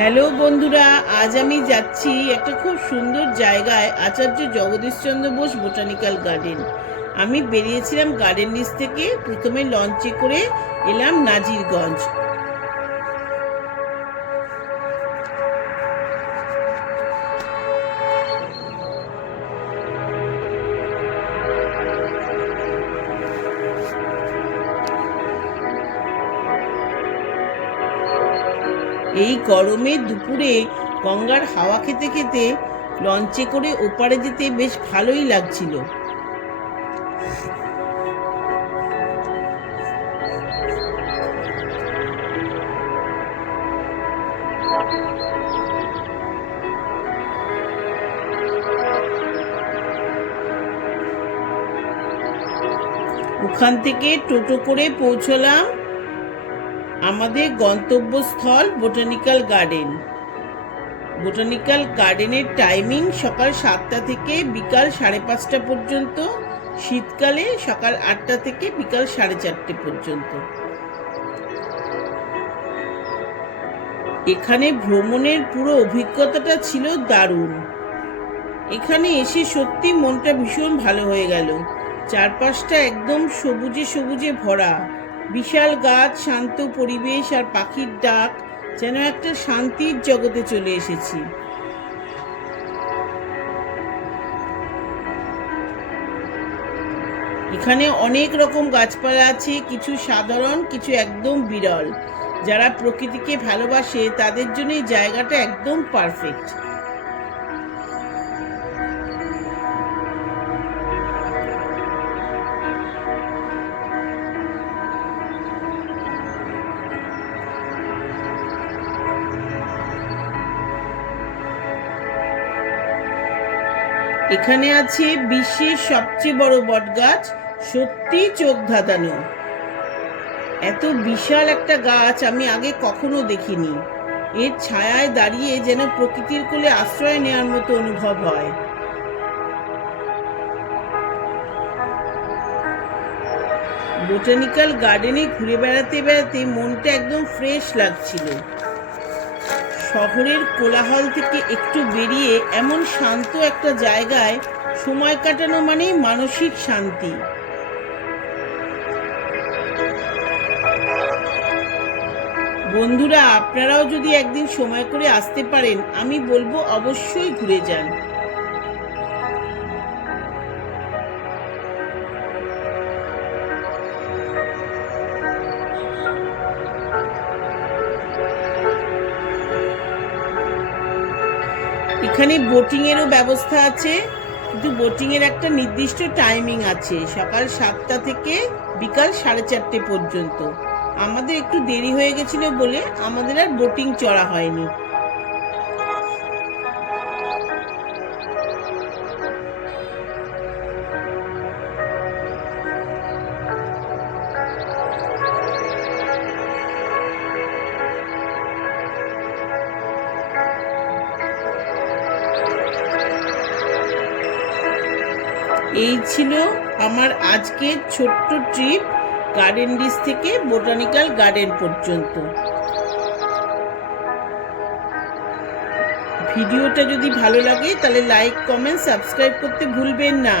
Hello বন্ধুরা, আজ আমি যাচ্ছি একটা খুব সুন্দর জায়গায়, আচার্য জগদীশচন্দ্র বোস বোটানিক্যাল গার্ডেন। আমি বেরিয়েছিলাম গার্ডেন লিজ থেকে, প্রথমে লঞ্চে করে এলাম নাজিরগঞ্জ। এই গরমে দুপুরে গঙ্গার হাওয়া খেতে খেতে লঞ্চে করে ওপারে যেতে বেশ ভালোই লাগছিল। ওখান থেকে টোটো করে পৌঁছলাম আমাদের গন্তব্যস্থল বোটানিক্যাল গার্ডেন। বোটানিক্যাল গার্ডেনের টাইমিং সকাল 7টা থেকে বিকাল 5:30 পর্যন্ত, শীতকালে সকাল 8টা থেকে বিকাল 4:30 পর্যন্ত। এখানে ভ্রমণের পুরো অভিজ্ঞতাটা ছিল দারুণ। এখানে এসে সত্যি মনটা ভীষণ ভালো হয়ে গেল। চারপাশটা একদম সবুজে সবুজে ভরা, বিশাল গাছ, শান্ত পরিবেশ আর পাখির ডাক, যেন একটা শান্তির জগতে চলে এসেছি। এখানে অনেক রকম গাছপালা আছে, কিছু সাধারণ, কিছু একদম বিরল। যারা প্রকৃতিকে ভালোবাসে তাদের জন্য এই জায়গাটা একদম পারফেক্ট। এখানে আছে বিশ্বের সবচেয়ে বড় বটগাছ, সত্যি চোখ ধাঁধানো। এত বিশাল একটা গাছ আমি আগে কখনো দেখিনি। এর ছায়ায় দাঁড়িয়ে যেন প্রকৃতির কোলে আশ্রয় নেওয়ার মতো অনুভব হয়। বোটানিক্যাল গার্ডেনে ঘুরে বেড়াতে বেড়াতে মনটা একদম ফ্রেশ লাগছিল। শহরের কোলাহল থেকে একটু বেরিয়ে এমন শান্ত একটা জায়গায় সময় কাটানো মানেই মানসিক শান্তি। বন্ধুরা, আপনারাও যদি একদিন সময় করে আসতে পারেন, আমি বলবো অবশ্যই ঘুরে যান। এখানে বোটিং এরও ব্যবস্থা আছে, কিন্তু বোটিং এর একটা নির্দিষ্ট টাইমিং আছে, সকাল 7টা থেকে বিকাল 4:30 পর্যন্ত। আমাদের একটু দেরি হয়ে গেছিল বলে আমাদের আর বোটিং চড়া হয়নি। এই ছিল আমার আজকের ছোট্ট ট্রিপ গার্ডেন লিজ থেকে বোটানিক্যাল গার্ডেন পর্যন্ত। ভিডিওটা যদি ভালো লাগে তাহলে লাইক, কমেন্ট, সাবস্ক্রাইব করতে ভুলবেন না।